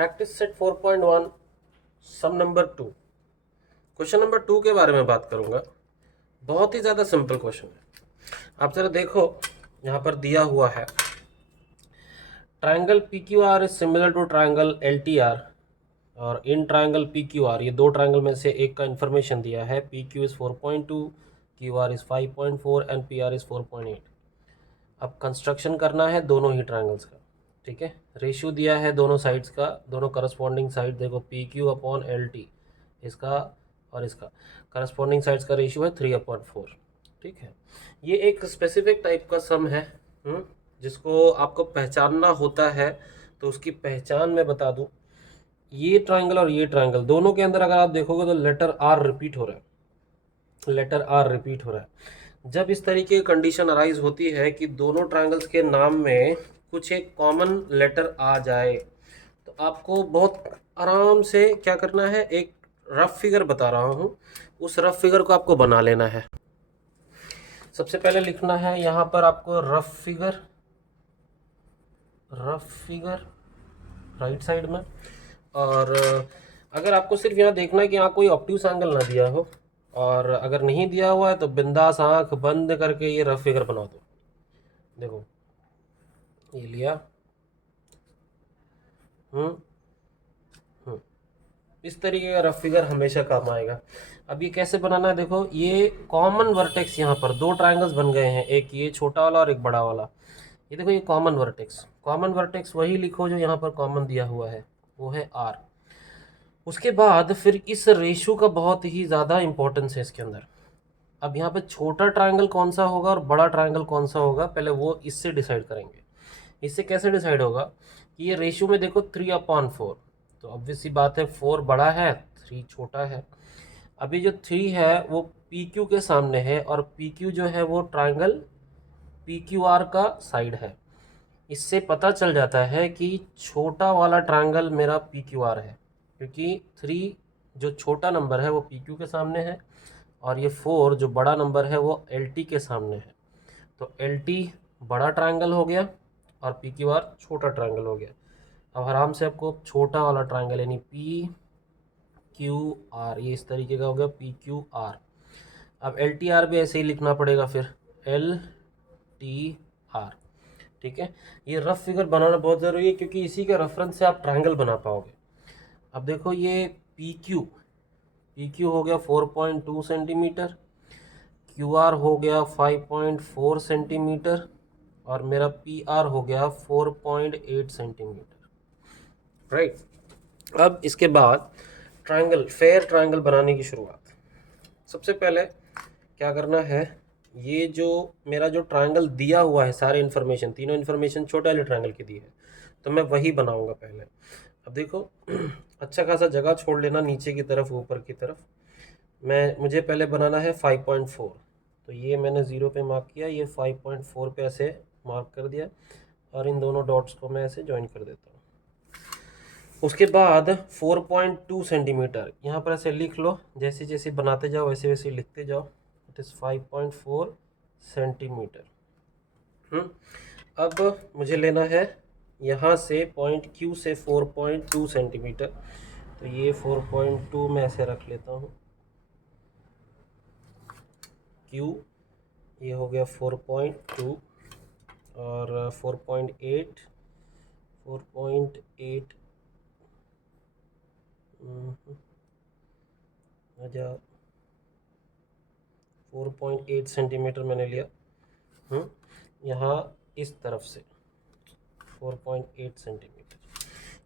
Practice set 4.1 सम number 2। Question number 2 के बारे में बात करूंगा। बहुत ही ज़्यादा सिंपल क्वेश्चन है। आप जरा देखो, यहाँ पर दिया हुआ है triangle P Q R is similar to triangle L T R, और in triangle P Q R, ये दो ट्रायंगल में से एक का इन्फॉर्मेशन दिया है। P Q is 4.2, Q R is 5.4 and P R is 4.8। अब कंस्ट्रक्शन करना है दोनों ही ट्रायंगल्स का, ठीक है। रेशियो दिया है दोनों साइड्स का, दोनों करस्पॉन्डिंग साइड देखो, P Q upon L T, इसका और इसका करस्पॉन्डिंग साइड्स का रेशियो है 3/4, ठीक है। ये एक स्पेसिफिक टाइप का सम है, जिसको आपको पहचानना होता है। तो उसकी पहचान मैं बता दूं, ये ट्रायंगल और ये ट्रायंगल दोनों के अंदर अगर आप देखोगे तो लेटर आर रिपीट हो रहा है, लेटर आर रिपीट हो रहा है। जब इस तरीके की कंडीशन अराइज होती है कि दोनों ट्रायंगल्स के नाम में कुछ एक कॉमन लेटर आ जाए, तो आपको बहुत आराम से क्या करना है, एक रफ फिगर बता रहा हूँ, उस रफ फिगर को आपको बना लेना है। सबसे पहले लिखना है यहाँ पर आपको रफ फिगर राइट साइड में। और अगर आपको सिर्फ यहाँ देखना है कि यहाँ कोई ऑब्ट्यूस एंगल ना दिया हो, और अगर नहीं दिया हुआ है तो बिंदास आंख बंद करके ये रफ फिगर बना दो। देखो ये लिया, इस तरीके का रफ फिगर हमेशा काम आएगा। अब ये कैसे बनाना है, देखो ये कॉमन वर्टेक्स, यहाँ पर दो ट्रायंगल्स बन गए हैं, एक ये छोटा वाला और एक बड़ा वाला। ये देखो, ये कॉमन वर्टेक्स वही लिखो जो यहाँ पर कॉमन दिया हुआ है, वो है आर। उसके बाद फिर इस रेशो का बहुत ही ज़्यादा इंपॉर्टेंस है इसके अंदर। अब यहाँ पे छोटा ट्रायंगल कौन सा होगा और बड़ा ट्रायंगल कौन सा होगा, पहले वो इससे डिसाइड करेंगे। इससे कैसे डिसाइड होगा कि ये रेशियो में देखो 3/4, तो ऑब्वियस सी बात है 4 बड़ा है 3 छोटा है। अभी जो 3 है वो पी क्यू के सामने है, और पी क्यू जो है वो ट्रायंगल पी क्यू आर का साइड है। इससे पता चल जाता है कि छोटा वाला ट्रायंगल मेरा पी क्यू आर है, क्योंकि 3 जो छोटा नंबर है वो पी क्यू के सामने है, और ये 4 जो बड़ा नंबर है वो एल टी के सामने है। तो एल टी बड़ा ट्रायंगल हो गया और पी क्यू आर छोटा ट्रायंगल हो गया। अब आराम से आपको छोटा वाला ट्रायंगल यानी पी क्यू आर, ये इस तरीके का हो गया पी क्यू आर। अब एल टी आर भी ऐसे ही लिखना पड़ेगा, फिर एल टी आर, ठीक है। ये रफ फिगर बनाना बहुत ज़रूरी है, क्योंकि इसी के रेफरेंस से आप ट्रायंगल बना पाओगे। अब देखो ये पी क्यू हो गया 4.2 सेंटीमीटर, क्यू आर हो गया 5.4 सेंटीमीटर, और मेरा पी आर हो गया 4.8 सेंटीमीटर, राइट। अब इसके बाद फेयर ट्रायंगल बनाने की शुरुआत। सबसे पहले क्या करना है, ये जो मेरा जो ट्रायंगल दिया हुआ है, सारे इन्फॉर्मेशन, तीनों इन्फॉर्मेशन छोटे वाले ट्रायंगल की दी है, तो मैं वही बनाऊंगा पहले। अब देखो अच्छा खासा जगह छोड़ लेना, नीचे की तरफ ऊपर की तरफ। मुझे पहले बनाना है 5.4, तो ये मैंने 0 पे मार्क किया, ये 5.4 पे ऐसे मार्क कर दिया, और इन दोनों डॉट्स को मैं ऐसे ज्वाइन कर देता हूँ। उसके बाद 4.2 सेंटीमीटर यहाँ पर ऐसे लिख लो, जैसे जैसे बनाते जाओ वैसे वैसे लिखते जाओ। It is 5.4 centimetre. अब मुझे लेना है यहाँ से पॉइंट Q से 4.2 सेंटीमीटर, तो ये 4.2 में ऐसे रख लेता हूँ। Q ये हो गया 4.2, और 4.8 4.8 सेंटीमीटर मैंने लिया। यहाँ इस तरफ से 4.8 सेंटीमीटर,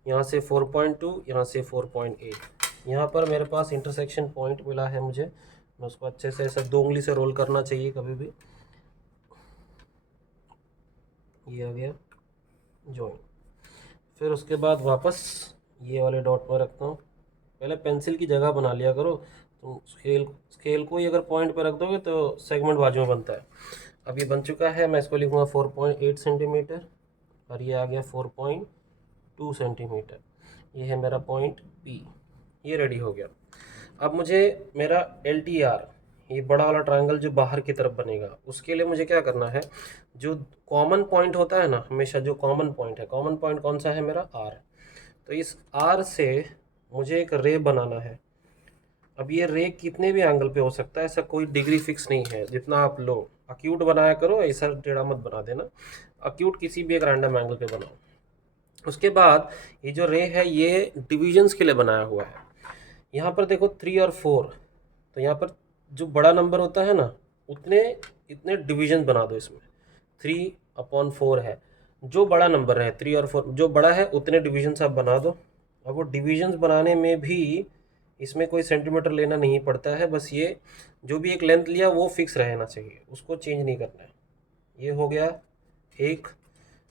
यहाँ से 4.2, यहाँ से 4.8। यहाँ पर मेरे पास इंटरसेक्शन पॉइंट मिला है मुझे, मैं उसको अच्छे से ऐसे 2 उंगली से रोल करना चाहिए कभी भी। ये आ गया जॉइन। फिर उसके बाद वापस ये वाले डॉट में रखता हूँ। पहले पेंसिल की जगह बना लिया करो, तो स्केल को ही अगर पॉइंट पे रख दोगे तो सेगमेंट बाजू में बनता है। अब ये बन चुका है, मैं इसको लिखूँगा 4.8 सेंटीमीटर, और ये आ गया 4.2 सेंटीमीटर। ये है मेरा पॉइंट P, ये रेडी हो गया। अब मुझे मेरा LTR, ये बड़ा वाला ट्रायंगल जो बाहर की तरफ बनेगा, उसके लिए मुझे क्या करना है, जो कॉमन पॉइंट होता है ना, हमेशा जो कॉमन पॉइंट है, कॉमन पॉइंट कौन सा है मेरा R। तो इस आर से मुझे एक रे बनाना है। अब ये रे कितने भी एंगल पे हो सकता है, ऐसा कोई डिग्री फिक्स नहीं है, जितना आप लो। अक्यूट बनाया करो, ऐसा टेढ़ा मत बना देना। अक्यूट किसी भी एक रैंडम एंगल पे बनाओ। उसके बाद ये जो रे है ये डिविजन्स के लिए बनाया हुआ है। यहाँ पर देखो 3 और 4, तो यहाँ पर जो बड़ा नंबर होता है ना, उतने इतने डिविजन बना दो इसमें। 3/4 है, जो बड़ा नंबर है 3 और 4 जो बड़ा है उतने डिविजन्स आप बना दो। अब वो डिविजन्स बनाने में भी इसमें कोई सेंटीमीटर लेना नहीं पड़ता है, बस ये जो भी एक लेंथ लिया वो फिक्स रहना चाहिए, उसको चेंज नहीं करना है। ये हो गया एक।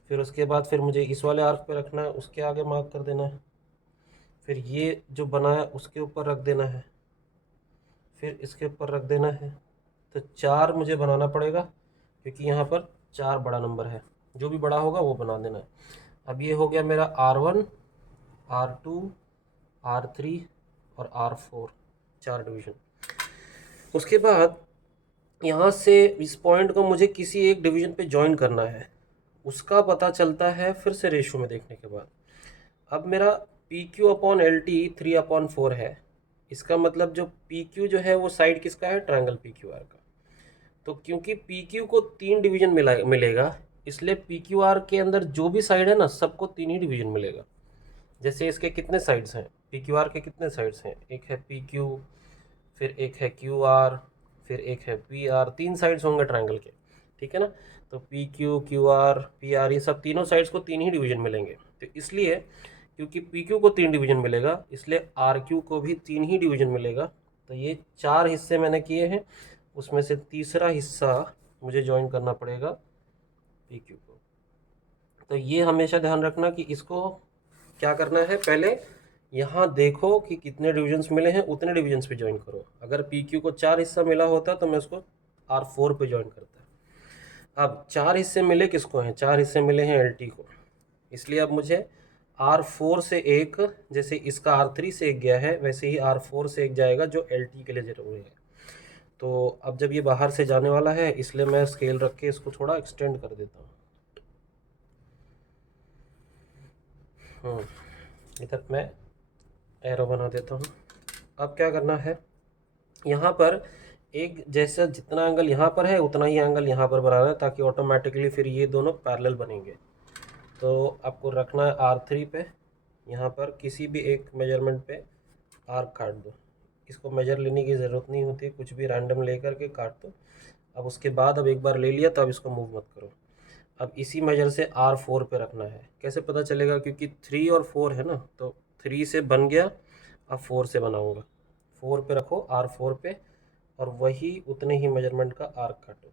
फिर उसके बाद फिर मुझे इस वाले आर्क पे रखना है, उसके आगे मार्क कर देना है। फिर ये जो बनाया उसके ऊपर रख देना है, फिर इसके ऊपर रख देना है। तो 4 मुझे बनाना पड़ेगा, क्योंकि यहाँ पर 4 बड़ा नंबर है, जो भी बड़ा होगा वो बना देना है। अब ये हो गया मेरा R1, R2, R3 और R4, 4 डिवीजन। उसके बाद यहाँ से इस पॉइंट को मुझे किसी एक डिवीजन पे ज्वाइन करना है, उसका पता चलता है फिर से रेशो में देखने के बाद। अब मेरा PQ/LT 3/4 है। इसका मतलब जो PQ जो है वो साइड किसका है, ट्रायंगल PQR का। तो क्योंकि PQ को 3 डिवीजन मिलेगा, इसलिए PQR के अंदर जो भी साइड है ना, सबको 3 ही डिवीजन मिलेगा। जैसे इसके कितने साइड्स हैं, PQR के कितने साइड्स हैं, एक है PQ, फिर एक है QR, फिर एक है PR, 3 साइड्स होंगे ट्रायंगल के, ठीक है ना। तो PQ, QR, PR ये सब तीनों साइड्स को 3 ही डिवीजन मिलेंगे। तो इसलिए क्योंकि PQ को 3 डिवीजन मिलेगा, इसलिए RQ को भी 3 ही डिवीजन मिलेगा। तो ये 4 हिस्से मैंने किए हैं, उसमें से तीसरा हिस्सा मुझे ज्वाइन करना पड़ेगा PQ को। तो ये हमेशा ध्यान रखना कि इसको क्या करना है, पहले यहाँ देखो कि कितने डिविजन्स मिले हैं, उतने डिविजन्स पे ज्वाइन करो। अगर PQ को 4 हिस्सा मिला होता तो मैं उसको R4 पे ज्वाइन करता। अब 4 हिस्से मिले किसको हैं, 4 हिस्से मिले हैं LT को, इसलिए अब मुझे R4 से एक, जैसे इसका R3 से एक गया है, वैसे ही R4 से एक जाएगा जो LT के लिए जरूरी है। तो अब जब ये बाहर से जाने वाला है, इसलिए मैं स्केल रख के इसको थोड़ा एक्सटेंड कर देता हूँ। इधर मैं एरो बना देता हूँ। अब क्या करना है, यहाँ पर एक जैसा जितना एंगल यहाँ पर है उतना ही एंगल यहाँ पर बनाना है, ताकि ऑटोमेटिकली फिर ये दोनों पैरेलल बनेंगे। तो आपको रखना है R3 पे, यहाँ पर किसी भी एक मेजरमेंट पे आर्क काट दो। इसको मेजर लेने की ज़रूरत नहीं होती, कुछ भी रैंडम लेकर के काट दो। अब उसके बाद अब एक बार ले लिया तो अब इसको मूव मत करो। अब इसी मेजर से R4 पे रखना है। कैसे पता चलेगा, क्योंकि 3 और 4 है ना, तो 3 से बन गया, अब 4 से बनाऊंगा। 4 पे रखो R4 पे, और वही उतने ही मेजरमेंट का आर्क काटो।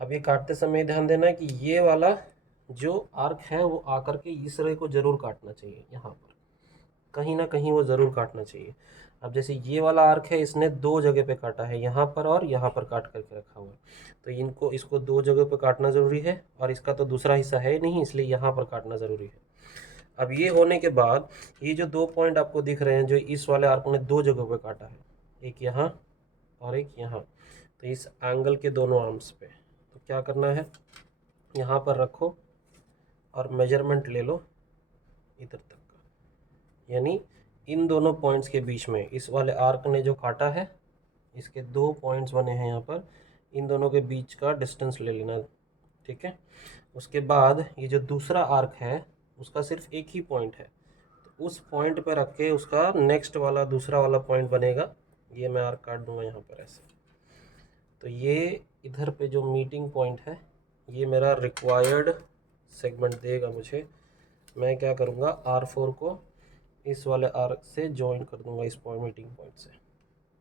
अब ये काटते समय ध्यान देना है कि ये वाला जो आर्क है वो आकर के इस रे को ज़रूर काटना चाहिए, यहाँ पर कहीं ना कहीं वो ज़रूर काटना चाहिए। अब जैसे ये वाला आर्क है, इसने 2 जगह पे काटा है, यहाँ पर और यहाँ पर काट करके रखा हुआ है। तो इसको 2 जगह पे काटना ज़रूरी है, और इसका तो दूसरा हिस्सा है नहीं, इसलिए यहाँ पर काटना ज़रूरी है। अब ये होने के बाद ये जो 2 पॉइंट आपको दिख रहे हैं, जो इस वाले आर्क ने 2 जगह पे काटा है, एक यहाँ और एक यहाँ, तो इस एंगल के दोनों आर्म्स पे, तो क्या करना है, यहाँ पर रखो और मेजरमेंट ले लो इधर तक का, यानी इन दोनों पॉइंट्स के बीच में इस वाले आर्क ने जो काटा है, इसके 2 पॉइंट्स बने हैं यहाँ पर, इन दोनों के बीच का डिस्टेंस ले लेना, ठीक है। उसके बाद ये जो दूसरा आर्क है उसका सिर्फ एक ही पॉइंट है, तो उस पॉइंट पे रख के उसका नेक्स्ट वाला दूसरा वाला पॉइंट बनेगा, ये मैं आर्क काट दूंगा यहाँ पर ऐसे। तो ये इधर पे जो मीटिंग पॉइंट है, ये मेरा रिक्वायर्ड सेगमेंट देगा मुझे। मैं क्या करूँगा, R4 को इस वाले आर्क से ज्वाइन कर दूंगा, इस पॉइंट मीटिंग पॉइंट से।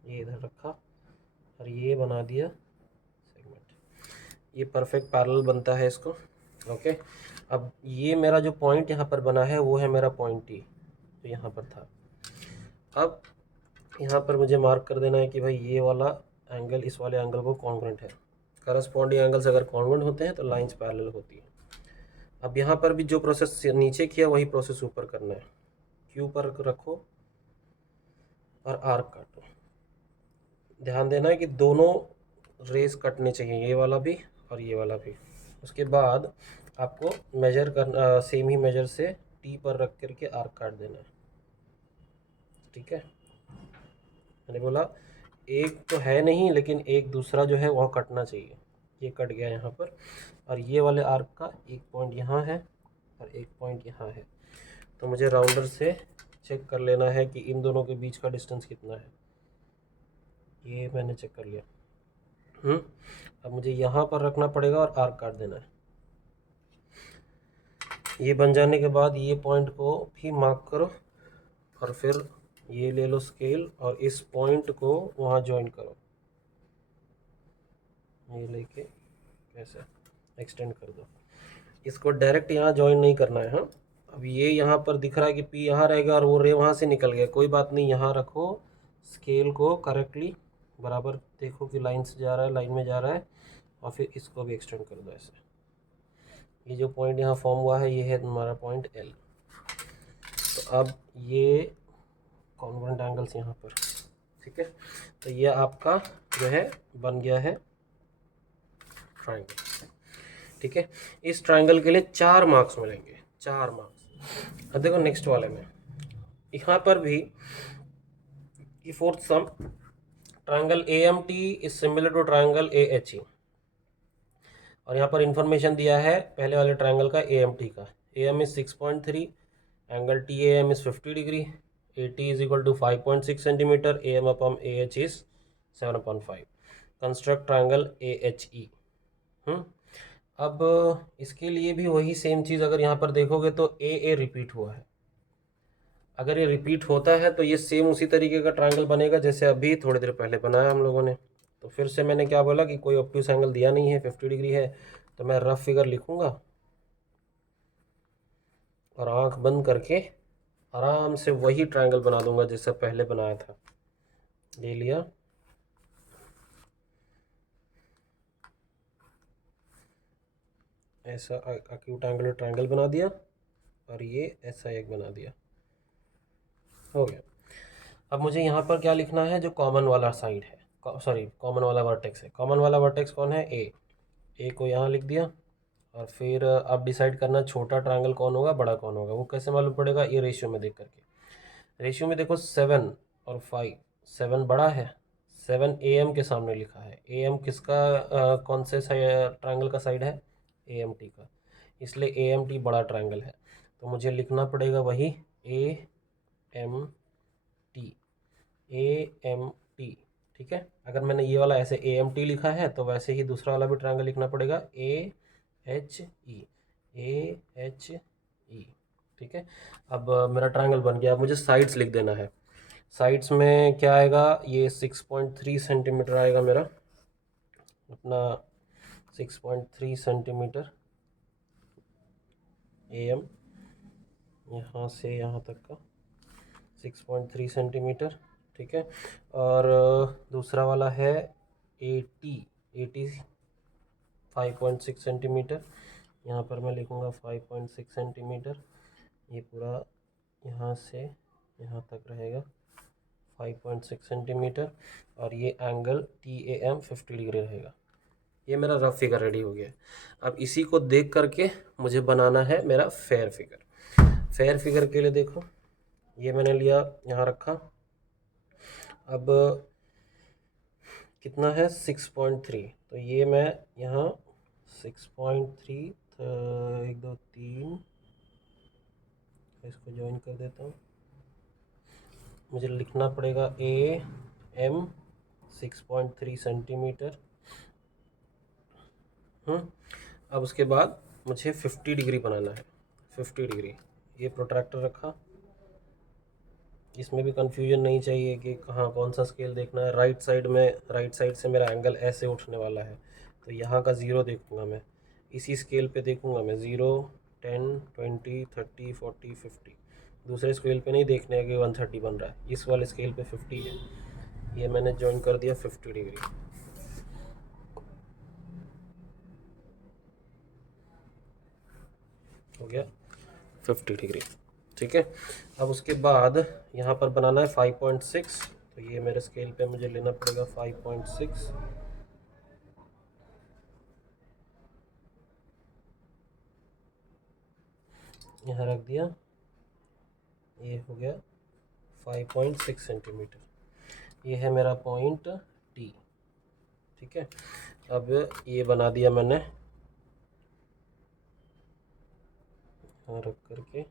ये इधर रखा और ये बना दिया सेगमेंट, ये परफेक्ट पैरेलल बनता है इसको, ओके। अब ये मेरा जो पॉइंट यहाँ पर बना है वो है मेरा पॉइंट T, जो यहाँ पर था। अब यहाँ पर मुझे मार्क कर देना है कि भाई ये वाला एंगल इस वाले एंगल को कॉन्ग्रुएंट है। करस्पॉन्डिंग एंगल्स अगर कॉन्ग्रुएंट होते हैं तो लाइंस पैरेलल होती हैं। अब यहाँ पर भी जो प्रोसेस नीचे किया वही प्रोसेस ऊपर करना है। Q पर रखो और आर्क काटो। ध्यान देना है कि दोनों रेस कटने चाहिए, ये वाला भी और ये वाला भी। उसके बाद आपको मेजर करना, सेम ही मेजर से टी पर रख करके आर्क काट देना है। ठीक है, मैंने बोला एक तो है नहीं, लेकिन एक दूसरा जो है वह कटना चाहिए। ये कट गया यहाँ पर, और ये वाले आर्क का एक पॉइंट यहाँ है और एक पॉइंट यहाँ है। तो मुझे राउंडर से चेक कर लेना है कि इन दोनों के बीच का डिस्टेंस कितना है। ये मैंने चेक कर लिया। अब मुझे यहाँ पर रखना पड़ेगा और आर्क काट देना है। ये बन जाने के बाद ये पॉइंट को भी मार्क करो, और फिर ये ले लो स्केल और इस पॉइंट को वहाँ ज्वाइन करो। ये लेके कैसे एक्सटेंड कर दो। इसको डायरेक्ट यहाँ ज्वाइन नहीं करना है। हाँ, अब ये यहाँ पर दिख रहा है कि पी यहाँ रहेगा और वो रे वहाँ से निकल गया, कोई बात नहीं। यहाँ रखो स्केल को करेक्टली, बराबर देखो कि लाइन से जा रहा है, लाइन में जा रहा है, और फिर इसको भी एक्सटेंड कर दो ऐसे। ये जो पॉइंट यहाँ फॉर्म हुआ है ये है हमारा पॉइंट एल। तो अब ये कॉन्ग्रुएंट एंगल्स यहाँ पर, ठीक है। तो ये आपका जो है बन गया है ट्रायंगल। ठीक है, इस ट्रायंगल के लिए 4 मार्क्स मिलेंगे, 4 मार्क्स। अब देखो नेक्स्ट वाले में, यहाँ पर भी ये fourth sum, triangle AMT is similar to triangle AHE, और यहाँ पर इंफॉर्मेशन दिया है पहले वाले ट्रायंगल का AMT का। AM is 6.3, angle TAM is 50 डिग्री, AT is equal to 5.6 centimetre, AM upon AH is 7.5। Construct triangle AHE। अब इसके लिए भी वही सेम चीज़, अगर यहाँ पर देखोगे तो AA रिपीट हुआ है। अगर ये रिपीट होता है तो ये सेम उसी तरीके का ट्रायंगल बनेगा जैसे अभी थोड़ी देर पहले बनाया हम लोगों ने। तो फिर से मैंने क्या बोला कि कोई ऑब्ट्यूस एंगल दिया नहीं है, 50 डिग्री है, तो मैं रफ फिगर लिखूंगा और आंख बंद करके आराम से वही ट्रायंगल बना दूंगा जैसे पहले बनाया था। ले लिया, ऐसा एक्यूट एंगुलर ट्रायंगल बना दिया, और ये ऐसा एक बना दिया, हो गया। अब मुझे यहाँ पर क्या लिखना है, जो कॉमन वाला साइड है, सॉरी कॉमन वाला वर्टेक्स है। कॉमन वाला वर्टेक्स कौन है, ए को यहाँ लिख दिया। और फिर आप डिसाइड करना छोटा ट्रायंगल कौन होगा, बड़ा कौन होगा। वो कैसे मालूम पड़ेगा, ये रेशियो में देख करके। रेशियो में देखो 7 और 5, 7 बड़ा है, 7 AM के सामने लिखा है। AM किसका कौन से ट्रायंगल का साइड है, AMT का, इसलिए AMT बड़ा ट्रायंगल है। तो मुझे लिखना पड़ेगा वही AMT। ठीक है, अगर मैंने ये वाला ऐसे AMT लिखा है तो वैसे ही दूसरा वाला भी ट्रायंगल लिखना पड़ेगा AHE। ठीक है, अब मेरा ट्रायंगल बन गया। अब मुझे साइड्स लिख देना है। साइड्स में क्या आएगा, ये 6.3 सेंटीमीटर आएगा मेरा, अपना 6.3 सेंटीमीटर AM, यहाँ से यहाँ तक का 6.3 सेंटीमीटर। ठीक है, और दूसरा वाला है AT 5.6 सेंटीमीटर। यहाँ पर मैं लिखूँगा 5.6 सेंटीमीटर। ये पूरा यहाँ से यहाँ तक रहेगा 5.6 सेंटीमीटर, और ये एंगल TAM 50 डिग्री रहेगा। ये मेरा रफ फिगर रेडी हो गया। अब इसी को देख करके मुझे बनाना है मेरा फेयर फिगर। फेयर फिगर के लिए देखो, ये मैंने लिया, यहाँ रखा। अब कितना है, 6.3, तो ये मैं यहाँ 6.3 1 2 3 इसको ज्वाइन कर देता हूँ। मुझे लिखना पड़ेगा AM 6.3 सेंटीमीटर। अब उसके बाद मुझे 50 डिग्री बनाना है, 50 डिग्री। ये प्रोट्रैक्टर रखा, इसमें भी कंफ्यूजन नहीं चाहिए कि कहाँ कौन सा स्केल देखना है। राइट साइड में, राइट साइड से मेरा एंगल ऐसे उठने वाला है, तो यहाँ का 0 देखूँगा मैं, इसी स्केल पे देखूँगा मैं 0 10 20 30 40 50। दूसरे स्केल पे नहीं देखने है कि 130 बन रहा है, इस वाले स्केल पे 50 है। ये मैंने ज्वाइन कर दिया 50 डिग्री, हो गया 50 डिग्री। ठीक है, अब उसके बाद यहाँ पर बनाना है 5.6, तो ये मेरे स्केल पे मुझे लेना पड़ेगा 5.6। यहाँ रख दिया, ये हो गया 5.6 सेंटीमीटर। ये है मेरा पॉइंट टी। ठीक है, अब ये बना दिया मैंने रख करके।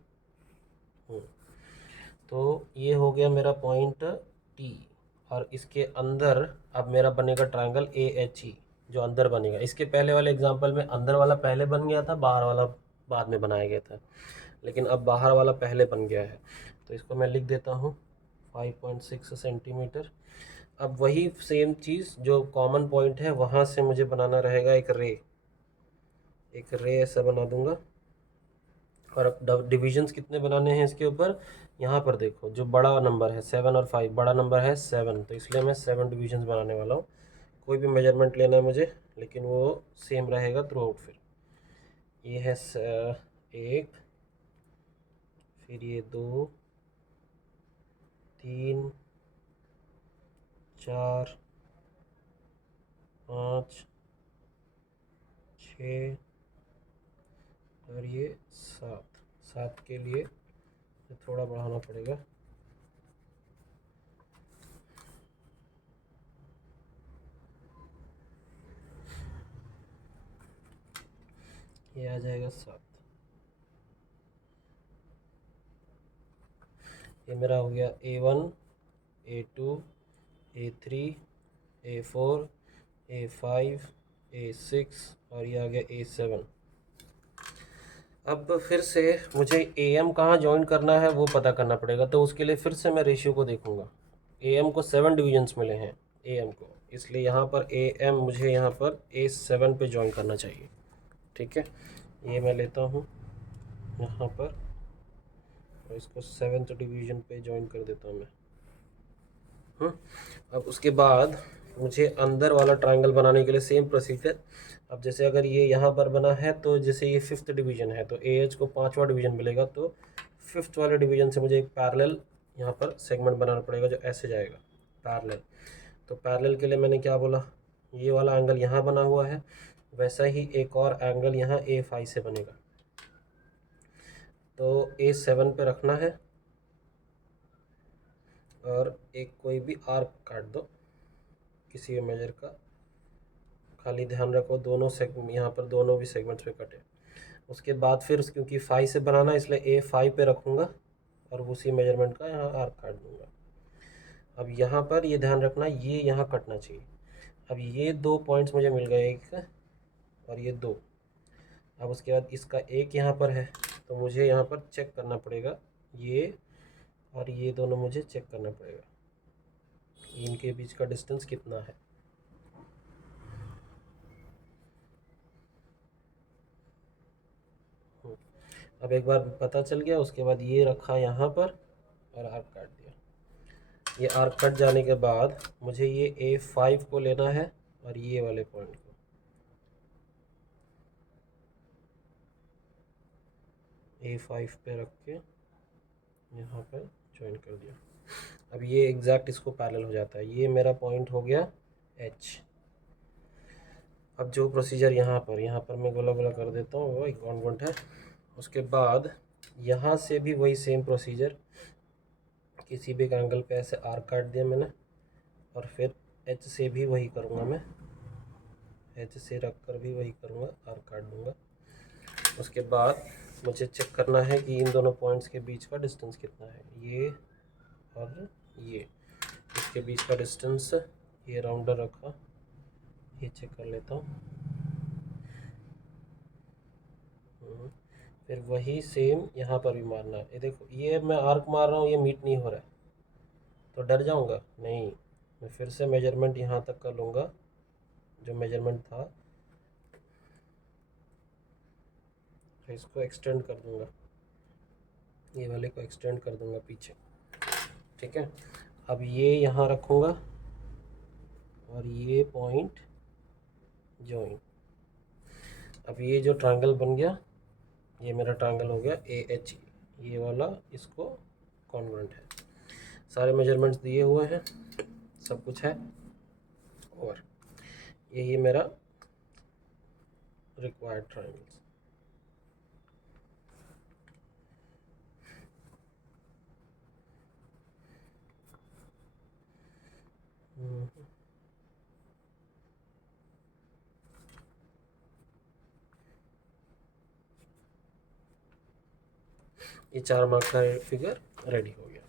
तो ये हो गया मेरा पॉइंट टी, और इसके अंदर अब मेरा बनेगा ट्रायंगल ए एच ई, जो अंदर बनेगा। इसके पहले वाले एग्जांपल में अंदर वाला पहले बन गया था, बाहर वाला बाद में बनाया गया था, लेकिन अब बाहर वाला पहले बन गया है। तो इसको मैं लिख देता हूँ 5.6 सेंटीमीटर। अब वही सेम चीज़ जो कॉमन पॉइंट है वहाँ से मुझे बनाना रहेगा एक रे। एक रे ऐसा बना दूंगा। और अब डिविजन्स कितने बनाने हैं इसके ऊपर, यहाँ पर देखो जो बड़ा नंबर है 7 और 5, बड़ा नंबर है 7, तो इसलिए मैं 7 डिविजन्स बनाने वाला हूँ। कोई भी मेजरमेंट लेना है मुझे, लेकिन वो सेम रहेगा थ्रू आउट। फिर ये है 1, फिर ये 2, 3, 4, 5, 6 और ये 7। 7 के लिए थोड़ा बढ़ाना पड़ेगा। ये आ जाएगा 7। ये मेरा हो गया A1, A2, A3, A4, A5, A6 और ये आ गया A7। अब फिर से मुझे AM कहाँ ज्वाइन करना है वो पता करना पड़ेगा, तो उसके लिए फिर से मैं रेशियो को देखूंगा। AM को 7 डिविजन्स मिले हैं AM को, इसलिए यहाँ पर AM मुझे यहाँ पर A7 पे ज्वाइन करना चाहिए। ठीक है, ये मैं लेता हूँ यहाँ पर और इसको 7th डिवीजन पे ज्वाइन कर देता हूँ मैं। अब उसके बाद मुझे अंदर वाला ट्रायंगल बनाने के लिए सेम प्रोसीजर। अब जैसे अगर ये यहाँ पर बना है, तो जैसे ये 5th डिवीजन है तो AH को 5वां डिवीजन मिलेगा, तो 5th वाले डिवीजन से मुझे एक पैरेलल यहाँ पर सेगमेंट बनाना पड़ेगा जो ऐसे जाएगा पैरेलल। तो पैरेलल के लिए मैंने क्या बोला, ये वाला एंगल यहाँ बना हुआ है, वैसा ही एक और एंगल यहाँ A5 से बनेगा, तो A7 पे रखना है और एक कोई भी आर्क काट दो किसी भी मेजर का। खाली ध्यान रखो दोनों सेगमेंट यहाँ पर दोनों भी सेगमेंट्स पे कटे। उसके बाद फिर क्योंकि 5 से बनाना है इसलिए A5 पे रखूँगा और उसी मेजरमेंट का यहाँ आर्क काट दूँगा। अब यहाँ पर ये ध्यान रखना ये यहाँ कटना चाहिए। अब ये 2 पॉइंट्स मुझे मिल गए, एक और ये 2। अब उसके बाद इसका एक यहाँ पर है, तो मुझे यहाँ पर चेक करना पड़ेगा ये और ये दोनों मुझे चेक करना पड़ेगा इनके बीच का डिस्टेंस कितना है। अब एक बार पता चल गया, उसके बाद ये रखा यहाँ पर और आर्क काट दिया। ये आर्क कट जाने के बाद मुझे ये A5 को लेना है और ये वाले पॉइंट को A5 पे रख के यहाँ पर ज्वाइन कर दिया। अब ये एग्जैक्ट इसको पैरेलल हो जाता है। ये मेरा पॉइंट हो गया H। अब जो प्रोसीजर यहाँ पर मैं गोला गोला कर देता हूँ, वो एक कॉन्वेंट है। उसके बाद यहाँ से भी वही सेम प्रोसीजर, किसी भी एंगल पे ऐसे आर्क काट दिया मैंने और फिर H से भी वही करूँगा मैं, H से रख कर भी वही करूँगा, आर्क काट दूँगा। उसके बाद मुझे चेक करना है कि इन दोनों पॉइंट्स के बीच का डिस्टेंस कितना है, ये और ये इसके बीच का डिस्टेंस। ये राउंडर रखा, ये चेक कर लेता हूँ। फिर वही सेम यहाँ पर भी मारना है। ये देखो ये मैं आर्क मार रहा हूँ, ये मीट नहीं हो रहा है, तो डर जाऊँगा नहीं। मैं फिर से मेजरमेंट यहाँ तक का लूँगा जो मेजरमेंट था, तो इसको एक्सटेंड कर दूँगा, ये वाले को एक्सटेंड कर दूँगा पीछे। ठीक है, अब ये यहाँ रखूँगा और ये पॉइंट जॉइन। अब ये जो ट्रायंगल बन गया, ये मेरा ट्रायंगल हो गया AH। ये वाला इसको कॉन्ग्रुएंट है। सारे मेजरमेंट्स दिए हुए हैं, सब कुछ है, और यही मेरा रिक्वायर्ड ट्रायंगल्स। ये 4 मार्क का फिगर रेडी हो गया।